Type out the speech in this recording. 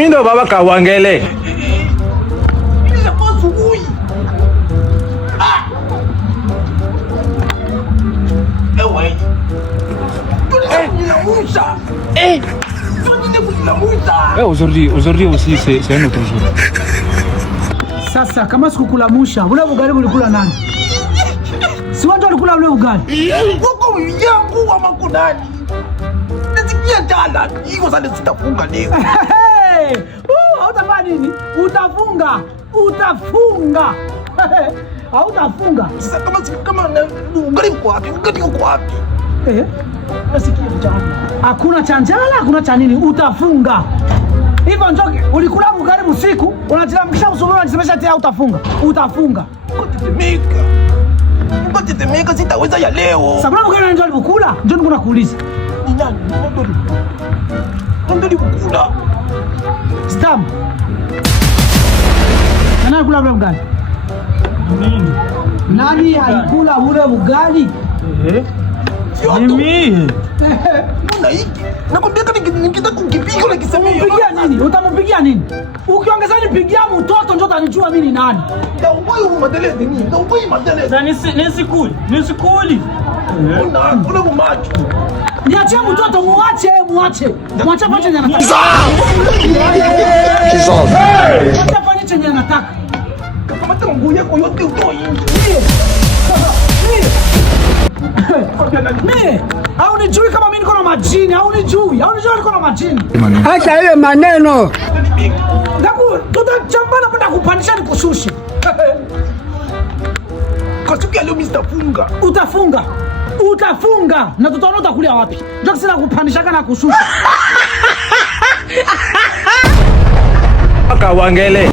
Mimi ndo baba Kawangele. Aujourd'hui aussi c'est un autre jour. Sasa kama sikukulamusha, ule ugali ulikula nani? Si watu walikula ule ugali. Wako yangu wa makudani. Nasikia jana, hiyo sasa sitafunga leo. Hautafanya nini? Utafunga. Hautafunga. Sasa kama ugali uko wapi? Ugali uko wapi? Nasikia jana. Hakuna cha njala, hakuna cha nini, utafunga. Hivyo njoke, ulikula ugali usiku, unajilamkisha usubuhi unajisemesha ati utafunga. Tetemeka sitaweza ya leo. Sababu ugali ndio ulikula, ndio niko nakuuliza. Ni nani? Ndio ulikula. Stam. Nani kula ule ugali? Nini? Nani alikula ule ugali? Mimi. Mbona hiki? Nakwambia nikitaka kukipiga na kisemea. Utampigia nini? Utampigia nini? Ukiongeza nipigia mtoto ndio utanijua mimi ni nani. Ndio wewe umadeleze nini? Ndio wewe madeleze. Na nisikuli. Una macho. Niachie mtoto muache. Mwache fanye chenye anataka. Mwache fanye chenye anataka. Kama tena nguo yako yote utoe nje. Mimi au nijui kama mimi niko na majini, au nijui niko na majini. Acha ile maneno. Ndaku tutachambana kwenda kupandisha nikushushe. Kwa siku ya leo mimi sitafunga. Utafunga na tutaona utakulia wapi. Ndio sina kupandisha kana kushusha. Kawangele.